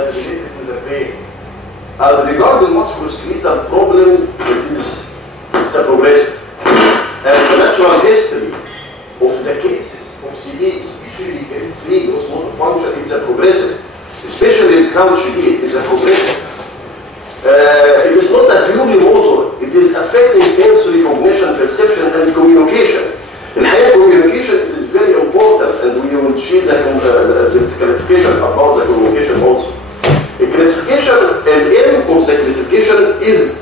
and related to the brain. As regards the musculoskeletal problem, it's a progressive. And the natural history of the cases of CD, especially grade 3 gross motor function, it's a progressive. Especially in crouch D, it is a progressive. It is not a purely motor, it is affecting sensory cognition, perception, and communication. In higher communication, it is very important, and we will see the classification about the communication also. The classification, and aim of the classification is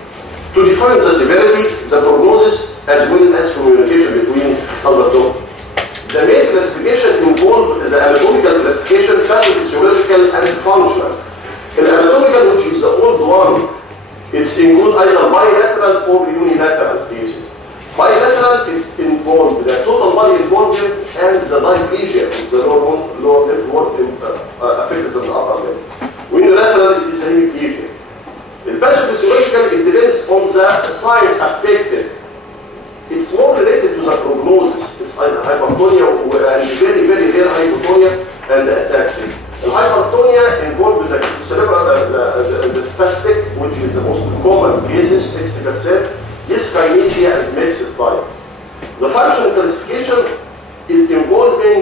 to define the severity, the prognosis, as well as communication between other dogs. The main classification involves the anatomical classification, pathophysiological, and functional. The anatomical, which is the old one, it's include either bilateral or unilateral cases. Bilateral is involved the total body involvement and the diplegia, the lower limb affected in the upper limb. Unilateral, it is the hemiplegia. The pathophysiological, it depends on the sign affected. It's more related to the prognosis. It's either hypertonia and very, very rare hypotonia and ataxia. The hypertonia involved the cerebral, the spastic, which is the most common cases, 60%. Dyskinesia and mixed type. The functional classification is involving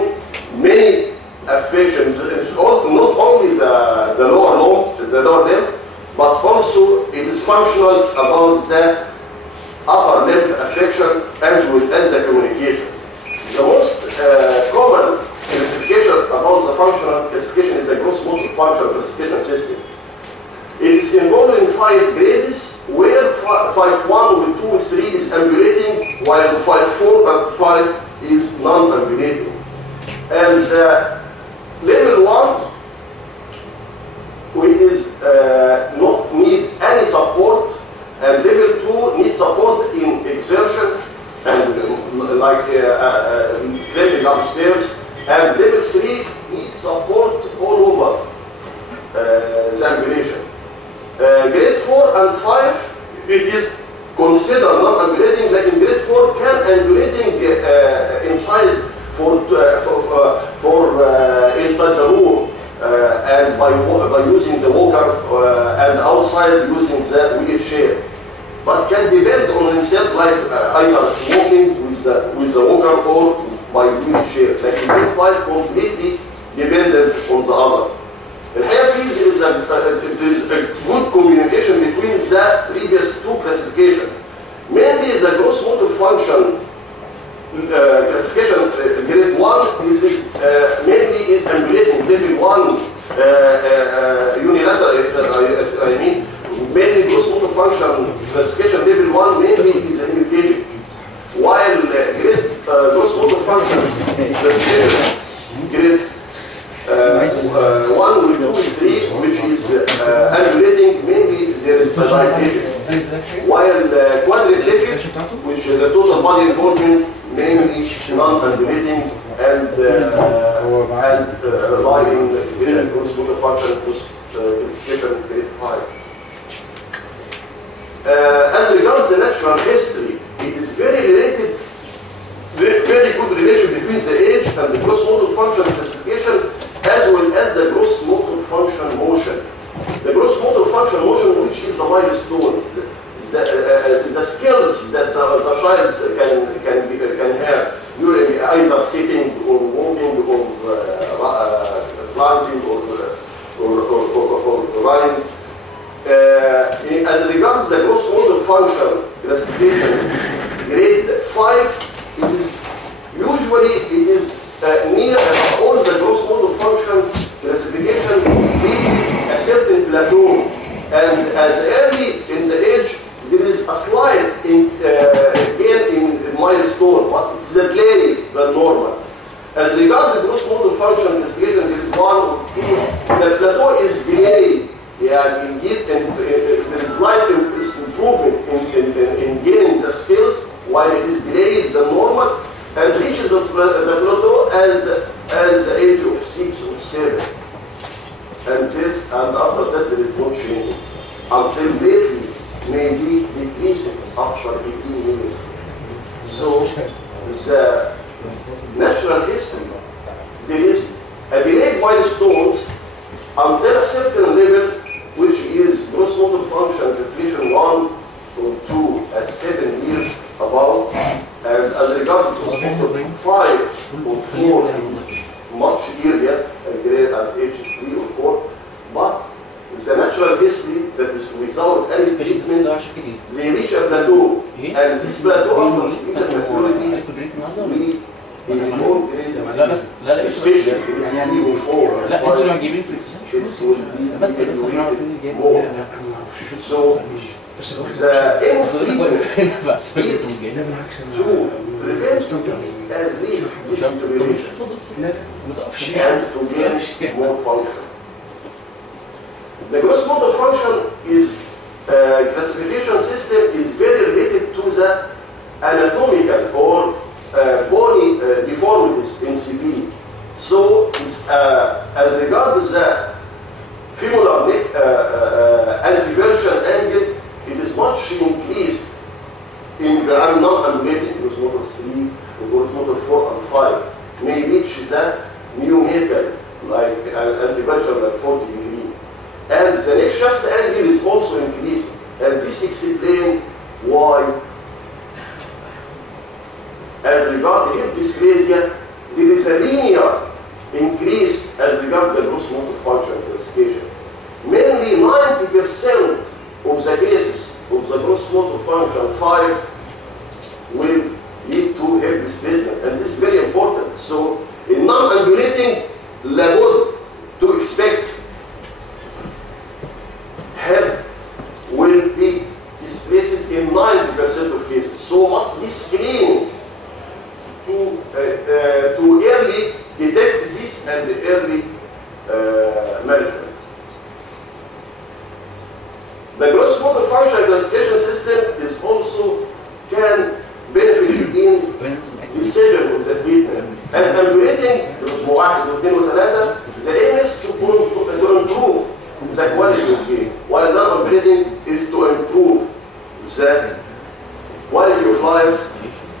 many affections. It's not only the lower limb, but also it is functional about the upper limb affection as well as the communication. The most common classification about the functional classification is the gross motor function classification system. It is involving 5 grades, where 5.1 with 2 with 3 is ambulating, while 5.4 and 5 is non-ambulating. And level 1, which is not need any support, and level 2 needs support in exertion and like climbing upstairs, and level 3 needs support all over the ambulation. Grade 4 and 5, it is considered non-ambulating, like in grade 4 can ambulating inside inside the room and by using the walker and outside using the wheelchair, but can depend on himself, like either walking with the walker or by wheelchair. Like in grade 5, completely dependent on the other. In higher fields, there is a good communication between the previous 2 classifications. Mainly the gross motor function classification, grade 1 is mainly is ambulating. Level 1 unilateral, I mean, mainly gross motor function classification level 1 mainly is hemiplegic. While gross motor function classification grade 1 with 2 with 3, which is ambulating, mainly there is diplegia. While quadriplegic, which is the total body involvement, mainly non-ambulating and relying in gross motor function classification grade 5. As regards the natural history, it is very related, very good relation between the age and the gross motor function classification, as well as the gross motor function motion. The gross motor function motion, which is the milestone, the skills that the child can have during either sitting or walking or climbing or running. As regards the gross motor function classification, grade 5, it is usually near all the gross motor function classification reach a certain plateau, and as early in the age there is a slight gain in milestone, but it's delay than normal. As regards the gross motor function classification grade 1 or 2, the plateau is delayed. Yeah, indeed, there is slight improvement in gaining the skills, while it is delayed than normal, and reaches the plateau as the age of 6 or 7. And after that there is no change. Until lately, maybe decreasing after 18 years. So, the natural history, there is a delayed milestones until a certain level, which is gross motor function restriction 1 or 2 at 7 years above, and as regards gross motor 5 or 4 is much earlier, greater at age 3 or 4, but the natural history that is without any treatment, they reach a plateau, and this plateau after significant maturity, we don't especially even 4 or 5, it will be more. So the aim of treatment is to prevent and lead this deterioration and to gain more function. The gross motor function is classification system is very related to the anatomical or bony deformities in CV. So it's, as regards the femoral neck anteversion angle, it is much increased in the non-ambulating gross motor 3, gross motor 4 and 5 may reach the neonatal like anteversion like 40 degrees. And the neck shaft angle is also increasing, and this explains why, as regards the hip dysplasia, there is a linear increase as regards the gross motor function classification. Mainly 90% of the cases of the gross motor function 5 will lead to hip dysplasia, and this is very important. So, in non-ambulating, labor to expect head will be displaced in 90% of cases. So must be screened to early detect this and early management. The gross motor function classification system is also can benefit in decision of the treatment. As ambulating, the aim is to improve the quality of care, while non-ambulating is to improve the quality of life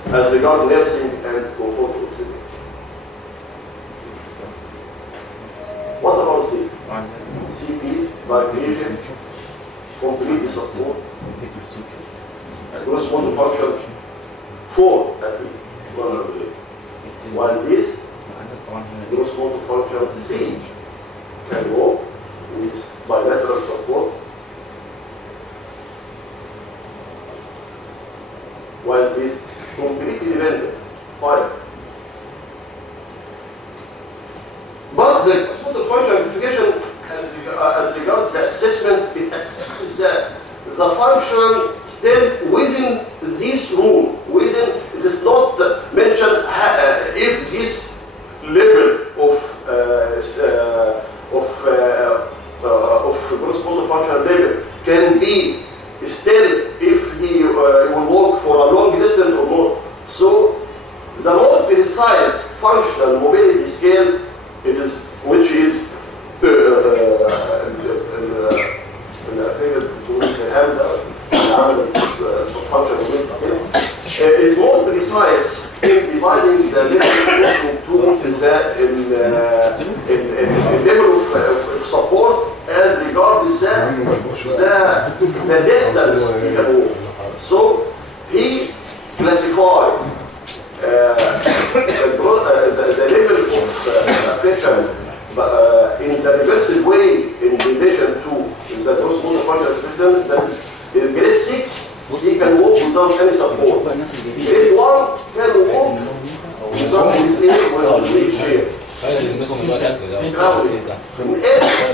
as regards nursing and comfort of living. What about this? CP, vibration, complete support, gross motor function 4 at least, non-ambulating. While this, gross motor function 3 can walk with bilateral support, while this completely dependent 5. But the gross motor function classification as regards the assessment, it assesses the function still within this room, within, it is not mentioned if this level of gross motor function level can be still if he will walk for a long distance or not. So the most precise functional mobility scale, it is, which is is more precise in dividing the level into the level of support as regards the distance he can walk. So he classified the level of affection in the reversive way in relation to the gross motor function system. That is in grade 6, he can walk without any support. Grade 1 can walk without his wheelchair.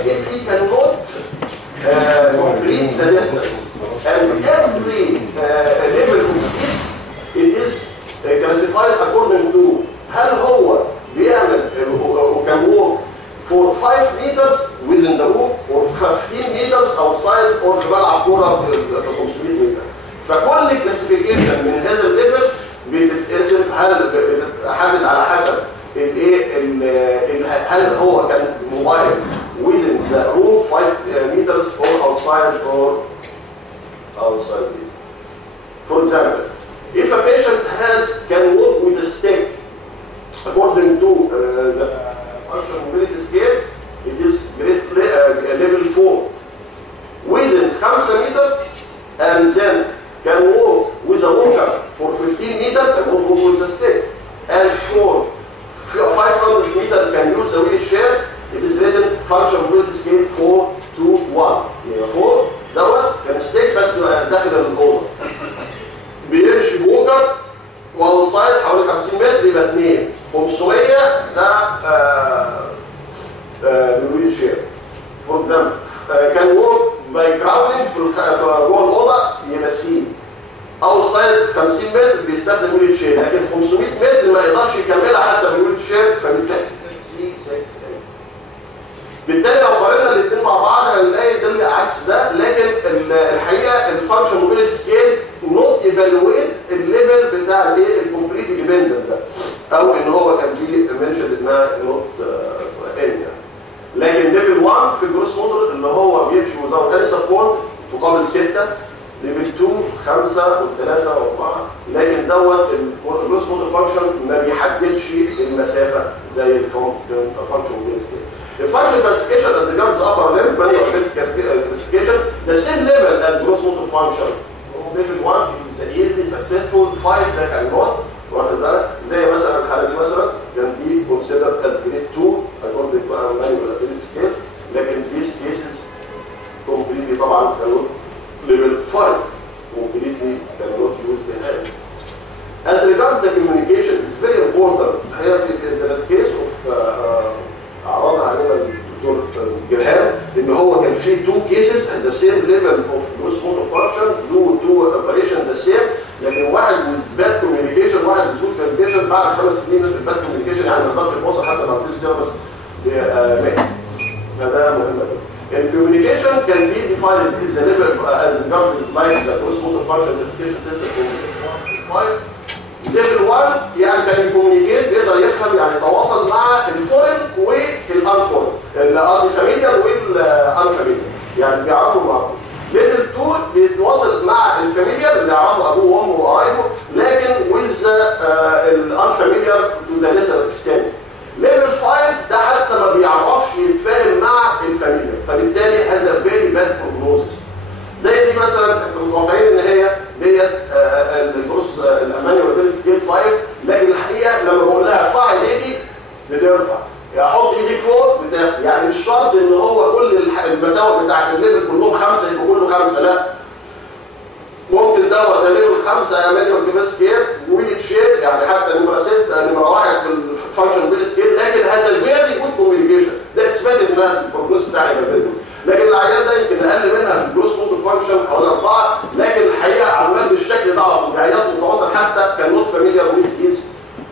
If he cannot complete the distance, and every level of this, it is classified according to هل هو بيعمل can walk for 5 meters within the room or 15 meters outside or في ملعب كوره ب 500 متر. فكل كلاسيفيكيشن من هذا الليفل بتتقسم، هل بتحدد على حسب الايه هل هو كان موبايل within the room 5 meters or outside or outside this. For example, if a patient can walk with a stick according to the functional mobility scale, it is grade فانكشن موبيلتي سكيل 4 2 1. يبقى 4 دوت كان ستيك بس داخل الاوضه. بيمشي بوجر وان سايد حوالي 50 متر يبقى 2 500 ده بالويل شير. فور اكزامبل كان وورك باي كراودنج جوه الاوضه يبقى سي. اول سايد 50 متر بيستخدم ويل شير، لكن 500 متر ما يقدرش يكملها حتى بالويل شير، فبالتالي سي 6. بالتالي لو قارنا الاثنين مع بعض هنلاقي ده عكس ده، لكن الحقيقه الفانكشن موبيلتي سكيل نوت ايفالويت الليفل بتاع الايه الكومبليت ديبندنت ده، او ان هو كان فيه منشن انها نوت ان يعني. لكن ليفل 1 في الجروس موديل اللي هو بيمشي وزاوت اني سبورت مقابل 6، ليفل 2 5 و3 و4، لكن دوت الجروس موديل فانكشن ما بيحددش المسافه زي الفانكشن موبيلتي سكيل. The function classification as regards the upper limb, manual classification, the same level as gross motor function. Level 1 is easily successful, 5 that cannot. واخد بالك؟ زي مثلا الحاله دي مثلا كان دي considered as grade 2 according to our manual ability scale، لكن these cases completely طبعا cannot level 5 completely cannot use the hand. As regards the communication, it's very important. هي في the case of عرضها علينا الدكتور جرهام ان هو كان في 2 cases at the same level of gross motor function do 2 operations the same، لكن واحد with bad communication واحد with good communication بعد 5 سنين في bad communication يعني ما قدرش يتواصل حتى لو في سيرفس مات. فده مهم جدا. الكوميونيكيشن كان بي ديفايند as the level as regarding like the gross motor function identification system 5. ليفل 1 يعني كان الكوميونيكيت بيقدر يفهم يعني يتواصل مع الفورن والانفورن، الفاميليار والانفاميليار، يعني بيعرفوا مع بعض. ليفل 2 بيتواصل مع الفاميليار اللي يعرفوا ابوه وامه وقرايبه، لكن ويز الانفاميليار تو ذا ليسر اكستنت. ليفل 5 ده حتى ما بيعرفش يتفاهم مع الفاميليار، فبالتالي هذا فيري باد بروجنوزس. زي دي مثلا انتوا متوقعين ان هي ديت البروس الاماني والبيلز سكيل 5، لكن الحقيقه لما بقول لها ارفعي ايدي بترفع، يعني حط ايديك فوق بتاخد، يعني مش شرط ان هو كل المساوئ بتاعت الليفل كلهم 5 يبقى كله 5، لا. ممكن دوت ليفل 5 اماني والبيلز سكيل ويل شير، يعني حتى نمره 6 نمره 1 في الفانكشن بيلز سكيل، لكن هذا الفيري جود كوميونيكيشن ده اثبات ان البروجنوز بتاعي يبقى. لكن العيان ده يمكن اقل منها في الجروس موتور فانكشن حوالي 4، لكن الحقيقه عمال بالشكل ده على طول، عيانات متواصل حتى كان نوت فاميليار ويز هيز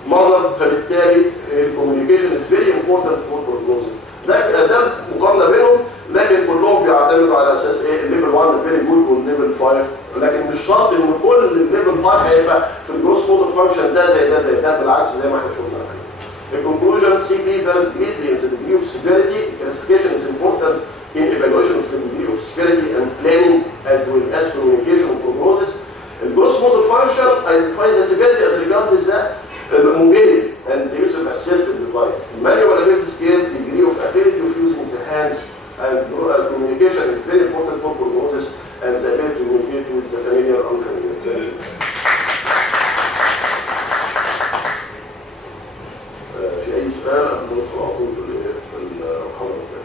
ماذر، فبالتالي الكوميونيكيشن از فيري امبورتنت فور بروجنوزس. ده مقارنه بينهم، لكن كلهم بيعتمدوا على اساس ايه؟ الليفل 1 فيري جود والليفل 5، لكن مش شرط ان كل الليفل 5 هيبقى في الجروس موتور فانكشن ده زي ده زي ده، بالعكس زي ما احنا شفنا. The conclusion, CP varies greatly in the degree of severity. Classification is important in evaluation of the degree of severity and planning as well as communication and prognosis. The gross motor function identifies the severity as regards the mobility and the use of assistive device. The manual ability scale, degree of ability of using the hands and communication is very important for prognosis and the ability to communicate with the familiar and unfamiliar. في أي سؤال قبل ما ندخل على طول في المحاضرة الثانية؟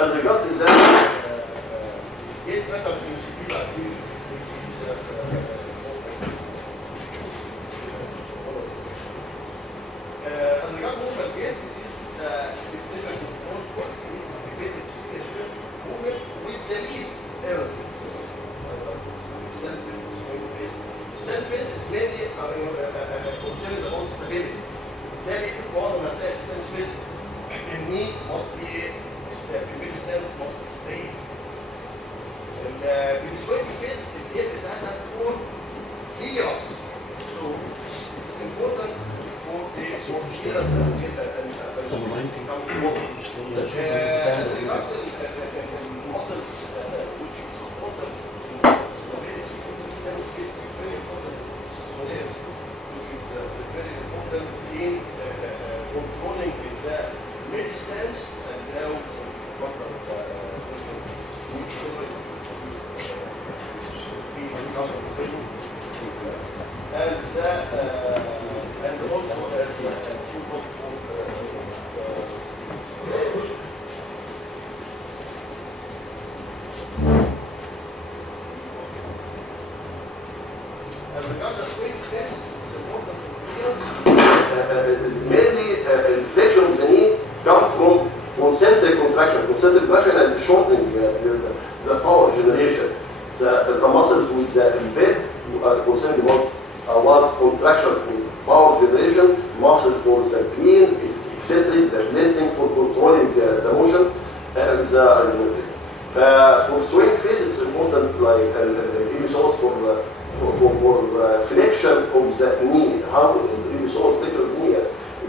As regards to that, it better in CPU as regards movement gate, it is the definition of movement movement with the least error. phase is mainly concerning about stability. بالتالي معظم ما تلاقي extended phase الني must be mid stance must be straight. في السوينج phase الايه بتاعتها تكون clear. So it is important for the clearance and muscles which is important in stability of the stance phase is very important. So yes, which is very important in controlling the mid stance and now and also as mainly inflection of the knee come from concentric contraction. Concentric contraction is shortening the power generation. The muscles with the embed are concentric about contraction for power generation, muscle for the clean, eccentric, the blessing for controlling the motion, and the for swing phase it's important like resource for flexion of the knee. How resource flexion of the knee?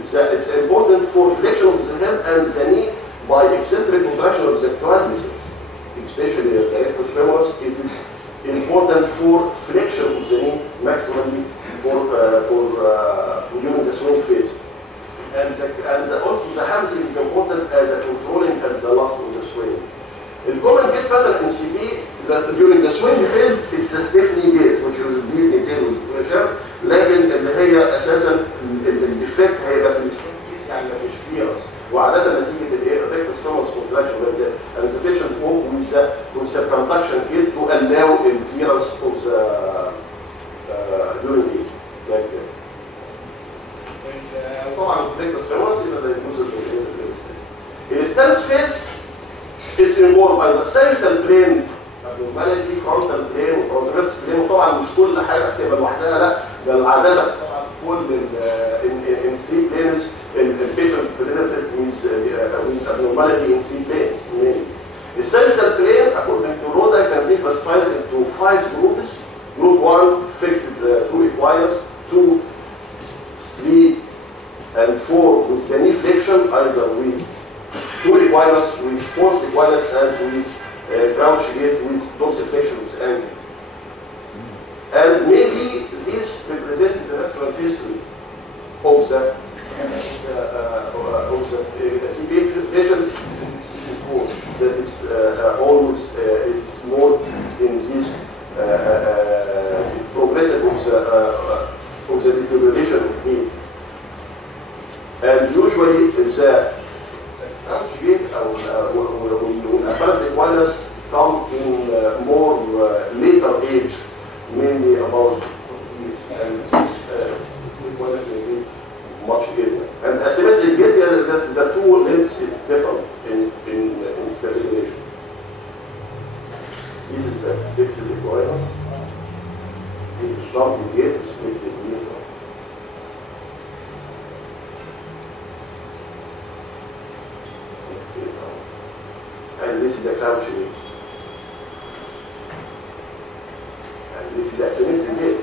It's important for flexion of the hip and the knee by eccentric contraction of the quadriceps, especially the rectus femoris. It is important for flexion of the knee maximally for during the swing phase. And also the hamstring is important as a controlling as the last of the swing. The common gait pattern in CP that during the swing phase it's a stiffening gait which will be detailed with pressure، لكن اللي هي اساسا الديفكت هيبقى في السوينج فيز يعني مفيش كليرنس، وعاده نتيجه الايه الريكتس فيمورس كونتراكشن and the patient walk with the conduction gait to allow the clearance of the during it like that. طبعا الريكتس فيمورس يبقى ده يوزر الستانس فيز it involves either sagittal plane abnormality, frontal plane وترانسفيرس plane، وطبعا مش كل حاجه هتبقى لوحدها، لا ده العداله طبعا كل in three planes البيشنت presented with abnormality in three planes. The sagittal plane according to Roda can be classified into 5 groups. Group 1 fixed 2 equinus, 2, 3 and 4 with the knee flexion either with 2 equinus, with 4 equinus and with crouch gait with dorsiflexion with ankle. And maybe this represents the natural history of the patient that is always is more in this progressive of the deterioration of knee. And usually the crouch gait or apparent equinus come in more later age, mainly about 40 years, and this equinus may be much earlier. And asymmetric gait, the two limbs is different in configuration. This is the fixed equinus. This is jumping gait, which makes it weird. And this is the crouch gait. And this is the asymmetric gait.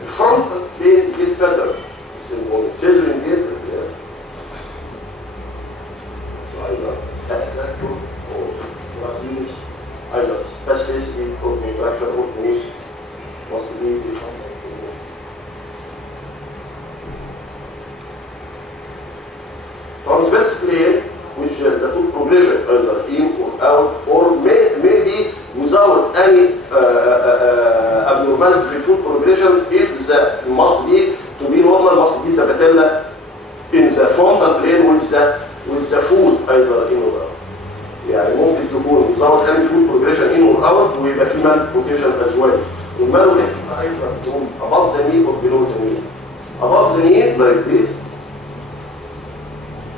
The front gait pattern is involved scissoring gait. So either adductor or gracilis, either spasticity or contraction or pause, possibly transverse plane, which the two progression either in or out, or maybe without any abnormality foot progression, if the must be to be normal must be the patella in the frontal plane with the foot either in or out. يعني ممكن تكون without any foot progression in or out ويبقى في mal rotation as well. والmal rotation either from above the knee or below the knee. Above the knee like this.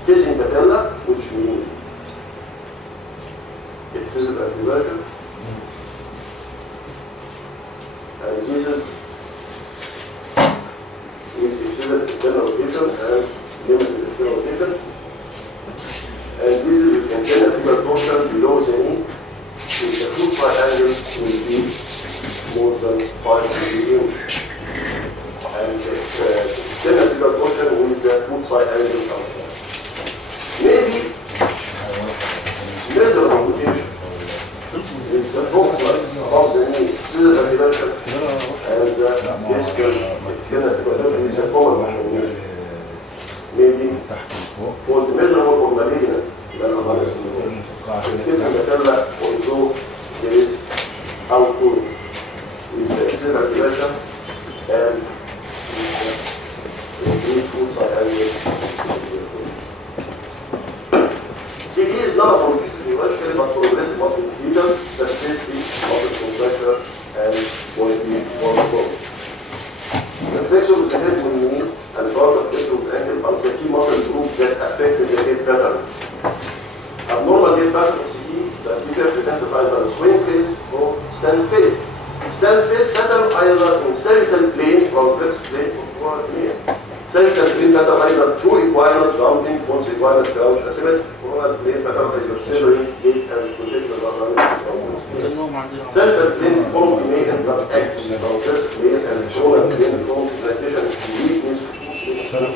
Kissing patella, which means it's a diversion. will be more than 5 million. And symmetrical portion with the foot side angle outside. Maybe measurable potential is the foot side above the knee, scissor elevation, and this can with the forward knee. Maybe for the measurable or malignant. الكيس المتابعة والضوء is outdoor with the circulation and the food side. CD is not a progressive neurological but progressive muscle freedom, stability, muscle contracture, and quality for the bone. The flexor of the head will knee and part of flexor of the ankle are the key muscle groups that affect the gait pattern. Abnormal gait pattern of CD that either identified by the swing phase or stand phase. Stand phase pattern either in cervical plane, transverse plane, or forward plane. Cervical plane pattern either two equinal jumping, once equinal crouch, asymmetric forward plane pattern either shivering, gait, and positional cervical plane form may end up acting transverse plane and forward plane form transition to weakness pattern.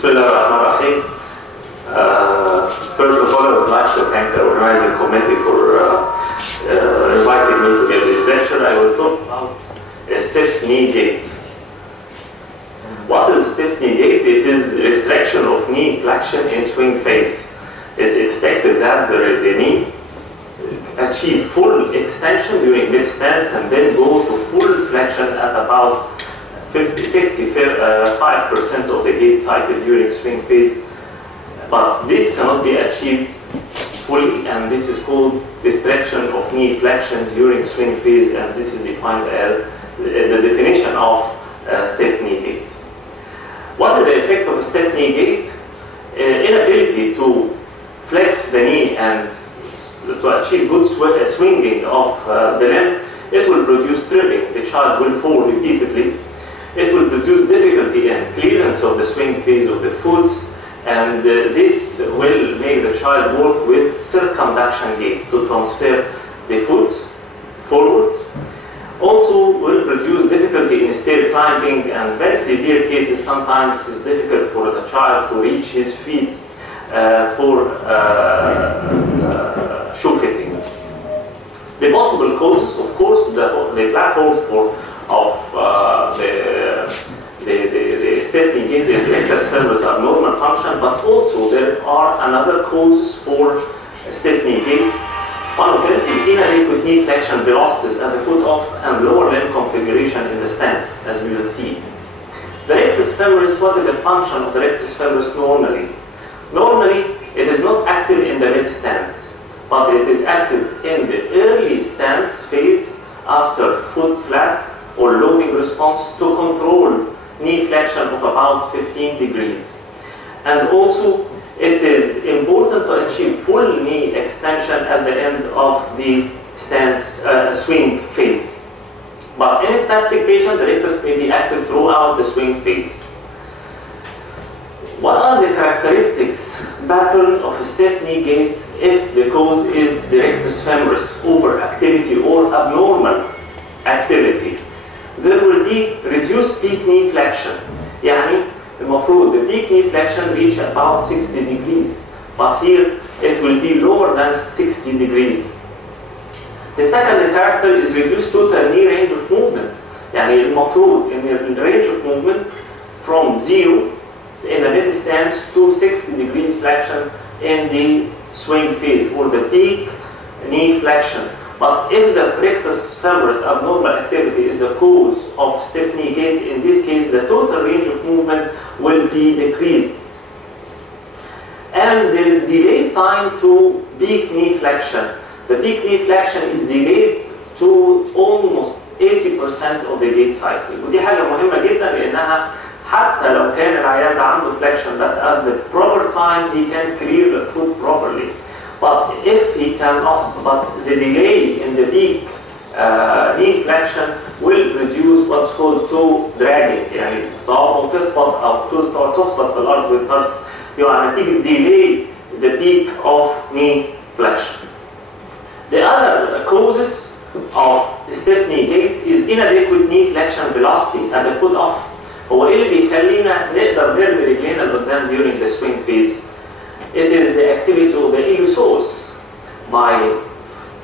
Bismillahirrahmanirrahim. First of all, I would like to thank the organizing committee for inviting me to give this lecture. I will talk about stiff knee gait. What is stiff knee gait? It is restriction of knee flexion in swing phase. It's expected that the knee achieve full extension during mid stance and then go to full flexion at about 65% of the gait cycle during swing phase, but this cannot be achieved fully, and this is called restriction of knee flexion during swing phase, and this is defined as the definition of stiff knee gait. What is the effect of a stiff knee gait? Inability to flex the knee and to achieve good swinging of the limb. It will produce tripping. The child will fall repeatedly. It will produce difficulty in clearance of the swing phase of the foot, and this will make the child work with circumduction gait to transfer the foot forward. Also will produce difficulty in stair climbing, and very severe cases sometimes it's difficult for the child to reach his feet for shoe fitting. The possible causes, of course, the black holes of the stiff knee gait is rectus femoris abnormal function, but also there are another causes for stiff knee gait. One of them is inadequate knee flexion velocities at the foot off and lower limb configuration in the stance, as we will see. The rectus femoris, what is the function of the rectus femoris normally? Normally, it is not active in the mid stance, but it is active in the early stance phase after foot flat or loading response to control knee flexion of about 15 degrees. And also, it is important to achieve full knee extension at the end of the stance swing phase. But in a spastic patient, the rectus may be active throughout the swing phase. What are the characteristics, pattern of a stiff knee gait if the cause is the rectus femoris overactivity or abnormal activity? There will be reduced peak knee flexion. يعني المفروض the peak knee flexion reach about 60 degrees, but here it will be lower than 60 degrees. The second character is reduced total knee range of movement. يعني المفروض in the range of movement from 0 in a mid stance to 60 degrees flexion in the swing phase or the peak knee flexion. But if the rectus femoris abnormal activity is the cause of stiff knee gait, in this case the total range of movement will be decreased. And there is delayed time to peak knee flexion. The peak knee flexion is delayed to almost 80% of the gait cycle. ودي حاجة مهمة جدا لأنها حتى لو كان العيان ده عنده flexion that at the proper time he can clear the foot properly. But if he cannot, but the delay in the peak knee flexion will produce what's called toe dragging. يعني صعب تخبط أو تخبط في الأرض والطرف يعني نتيجة delay the peak of knee flexion. The other causes of stiff knee gait is inadequate knee flexion velocity at the foot off. هو إيه اللي بيخلينا نقدر نرمي رجلينا لقدام during the swing phase? It is the activity of the iliopsoas by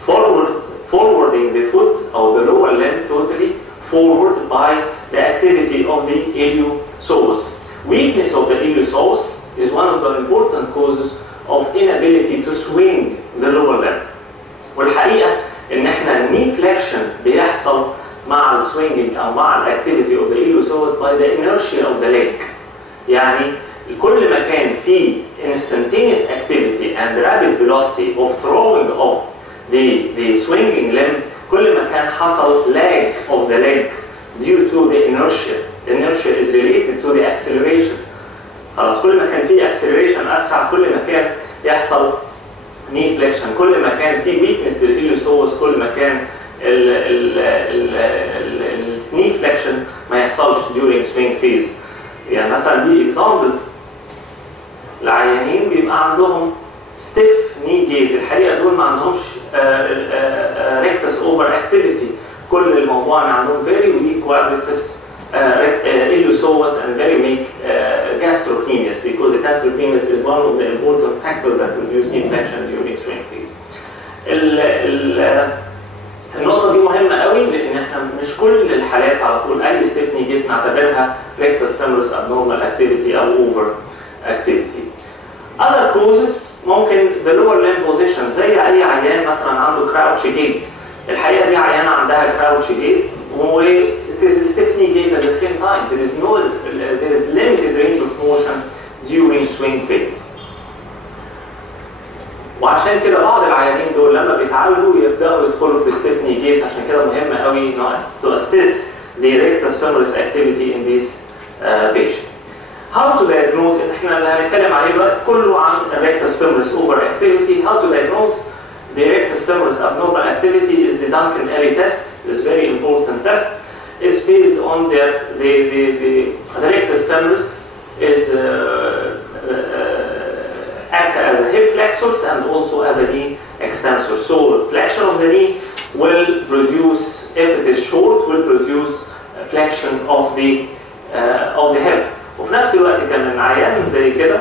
forwarding the foot or the lower limb totally forward by the activity of the iliopsoas. Weakness of the iliopsoas is one of the important causes of inability to swing the lower limb. والحقيقة إن إحنا knee flexion بيحصل مع السوينجينج أو مع الactivity of the iliopsoas by the inertia of the leg. يعني كل ما كان في instantaneous activity and rapid velocity of throwing of the swinging limb, كل ما كان حصل lag of the leg due to the inertia. The inertia is related to the acceleration. خلاص كل ما كان في acceleration أسرع كل ما كان يحصل knee flexion. كل ما كان في weakness للإليوسوس كل ما كان knee flexion ما يحصلش during swing phase. يعني مثلا دي examples العيانين بيبقى عندهم stiff knee gait. الحقيقة دول ما عندهمش rectus over activity. كل الموضوع ان عندهم very weak quadriceps iliopsoas and very weak gastrocnemius, because the gastrocnemius is one of the important factors that produce knee flexion during swing phase. النقطة دي مهمة قوي لأن احنا مش كل الحالات على طول أي stiff knee gait نعتبرها rectus femoris abnormal activity أو over activity. Other causes ممكن the lower limb position زي أي عيان مثلا عنده crouch gait. الحقيقة دي عيانة عندها crouch gait و it is stiff knee gait at the same time. There is limited range of motion during swing phase. وعشان كده بعض العيانين دول لما بيتعالجوا يبدأوا يدخلوا في stiff knee gait. عشان كده مهم قوي to assess the rectus femoris activity in this patient. How to diagnose؟ احنا اللي هنتكلم عليه دلوقتي كله عن rectus femoris over activity. How to diagnose the rectus femoris abnormal activity is the Duncan-Ellie test. It's a very important test. It's based on the rectus femoris is act as a hip flexors and also as a knee extensor. So flexion of the knee will produce, if it is short, will produce flexion of the hip. وفي نفس الوقت كمان عيان زي كده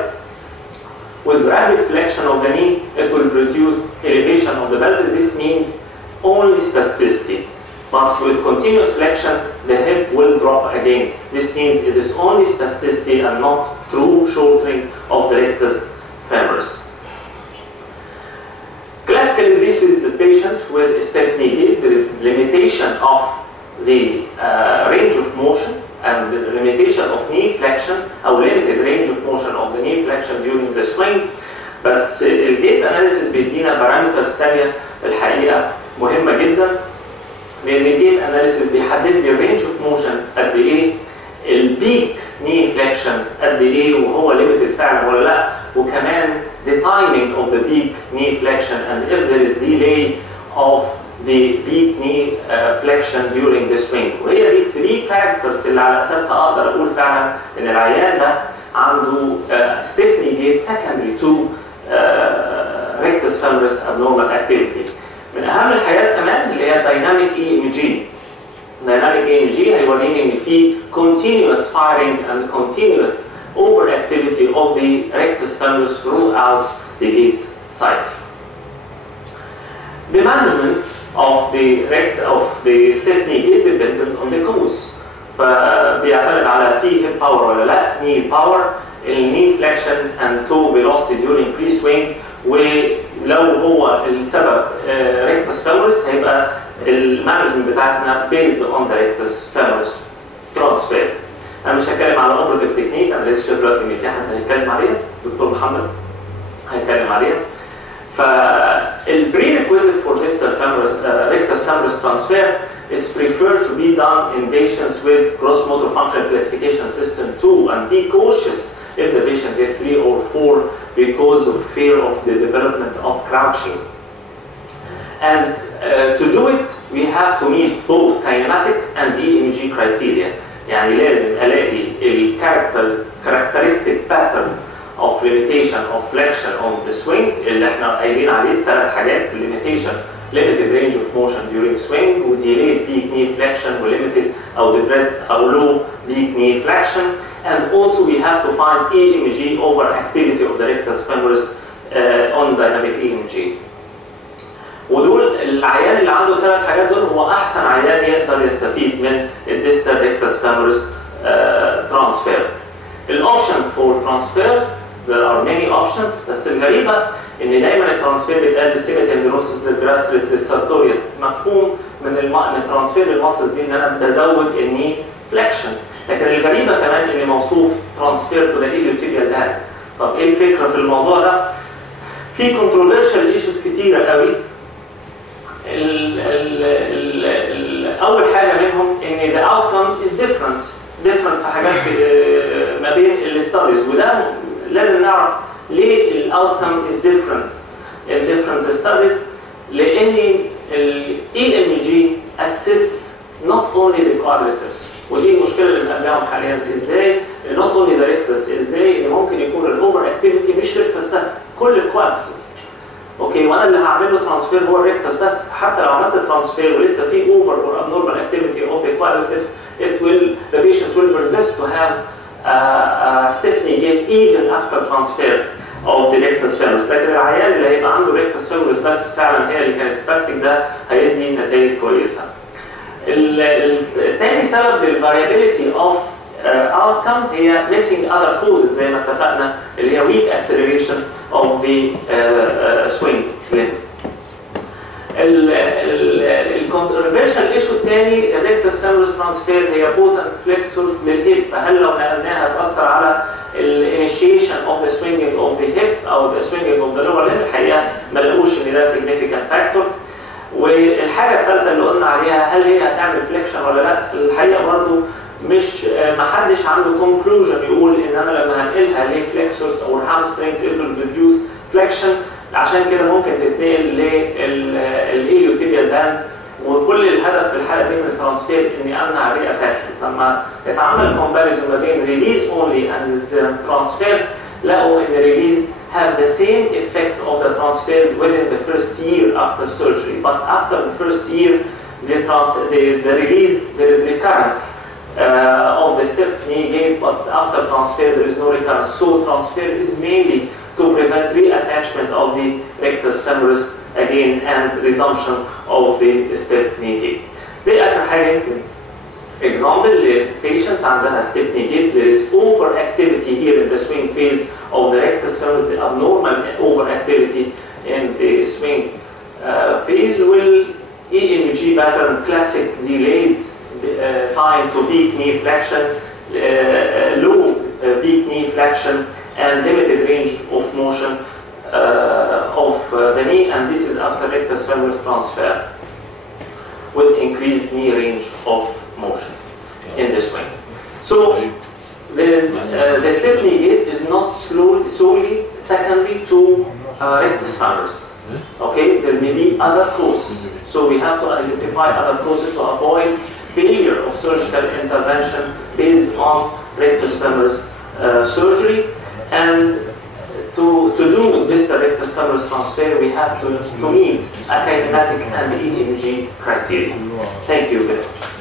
with rapid flexion of the knee, it will produce elevation of the pelvis. This means only spasticity. But with continuous flexion, the hip will drop again. This means it is only spasticity and not true shortening of the rectus femoris. Classically, this is the patient with stiff knee gait. There is limitation of the range of motion and the limitation of knee flexion, or limited range of motion of the knee flexion during the swing. بس الجيت اناليسيس بيدينا بارامترز ثانيه الحقيقه مهمه جدا، لان الجيت اناليسيس بيحدد لي الرينج اوف موشن قد ايه، البيك ني فليكشن قد ايه وهو ليميتد فعلا ولا لا، وكمان the timing of the peak knee flexion and if there is delay of the peak knee flexion during the swing. وهي دي 3 characters اللي على اساسها اقدر اقول فعلا ان العيان ده عنده stiff knee gait secondary to rectus femoris abnormal activity. من اهم الحاجات كمان اللي هي dynamic EMG. Dynamic EMG هيوريني ان في continuous firing and continuous overactivity of the rectus femoris throughout the gait cycle. The management of the stiff knee gait dependent on the cause. فبيعتمد على في hip power ولا لا، knee power. الني فليكشن اند تو فيلوسيتي during بري سوينج، ولو هو السبب ريكتس فيمورس هيبقى المانجمنت بتاعتنا based on the rectus femoris transfer. انا مش هتكلم على اوبرتيف تكنيك، انا لسه شايف دلوقتي ان في حد هيتكلم عليها، دكتور محمد هيتكلم عليها. فالبريريكويزيت فور rectus femoris transfer is preferred to be done in patients with gross motor function classification system 2, and be cautious if the patient is 3 or 4 because of fear of the development of crouching. And to do it, we have to meet both kinematic and EMG criteria. يعني لازم ألاقي characteristic pattern of limitation of flexion on the swing اللي احنا قايلين عليه الثلاث حاجات: limitation, limited range of motion during swing, و delayed peak knee flexion, و limited أو depressed أو low peak knee flexion. And also we have to find EMG overactivity of the rectus femoris on dynamic EMG. ودول العيان اللي عنده ثلاث حاجات دول هو احسن عيان يقدر يستفيد من الديستال ريكتس فيمورس ترانسفير. الاوبشن فور ترانسفير there are many options، بس الغريبه ان دايما الترانسفير بيتقال للسيميتندينوسس للجراسريس للسارتوريوس، مفهوم من الترانسفير للمصل دي ان انا بزود الني فليكشن، لكن الغريبه كمان ان موصوف ترانسفير تو ذا إليوتيبيال داند. طب ايه الفكره في الموضوع ده؟ في كونتروفيرشال ايشوز كتيره قوي. اول حاجه منهم ان the outcome is different في حاجات ما بين الستاديز، وده لازم نعرف ليه ال outcome is different in different studies. لان ال EMG assess not only the quadriceps، ودي المشكله اللي بنقابلها حاليا. ازاي not only the rectus، ازاي ان ممكن يكون الاوفر اكتيفيتي مش rectus بس، كل الكوادريسبس. اوكي، وانا اللي هعمل له ترانسفير هو الريكتس بس. حتى لو عملت ترانسفير ولسه في اوفر اور abnormal activity of the quadriceps، the patient will resist to have stiff knee gait even after transfer of the rectus femoris. لكن العيان اللي هيبقى عنده rectus femoris بس فعلا هي اللي كانت spastic ده هيدي نتائج كويسه. الثاني سبب للفاريابيليتي اوف outcome هي missing other causes زي ما اتفقنا، اللي هي weak acceleration of the swing limb. الكونتروفيرشال ايشو الثاني الريكتس فيمورس ترانسفير هي بوتنت فليكسورز للهيب، فهل لو نقلناها تاثر على الانيشيشن اوف ذا سوينجينج اوف ذا هيب او ذا سوينجينج اوف ذا لور ليمب؟ الحقيقه ما لقوش ان ده significant factor. والحاجه الثالثه اللي قلنا عليها هل هي هتعمل فليكشن ولا لا؟ الحقيقه برضه مش محدش عنده conclusion يقول ان انا لما هنقلها لفليكسورز او hamstrings it will reduce flexion. عشان كده ممكن تتنقل للإليوتيبيال باند، وكل الهدف في الحاله دي من الترانسفير اني امنع ري اتاتشمنت. لما اتعمل كومباريزون ما بين ريليز اونلي اند ترانسفير لقوا ان ريليز have the same effect of the transfer within the first year after surgery, but after the first year the release there is recurrence of the stiff knee gait, but after transfer there is no recurrence. So transfer is mainly to prevent reattachment of the rectus femoris again and resumption of the stiff knee gait. دي آخر حاجة يمكن example للpatients عندها stiff knee gait. There is overactivity here in the swing phase of the rectus femoris, the abnormal overactivity in the swing phase will EMG pattern, classic delayed time to peak knee flexion, low peak knee flexion, and limited range of motion of the knee, and this is after rectus femoris transfer with increased knee range of motion in the swing. So the stiff knee gait is not solely secondary to rectus femoris. Okay, there may be other causes, so we have to identify other causes to avoid failure of surgical intervention based on rectus femoris surgery. And to do this rectus femoris transfer, we have to meet a kinematic and EMG criteria. Thank you very much.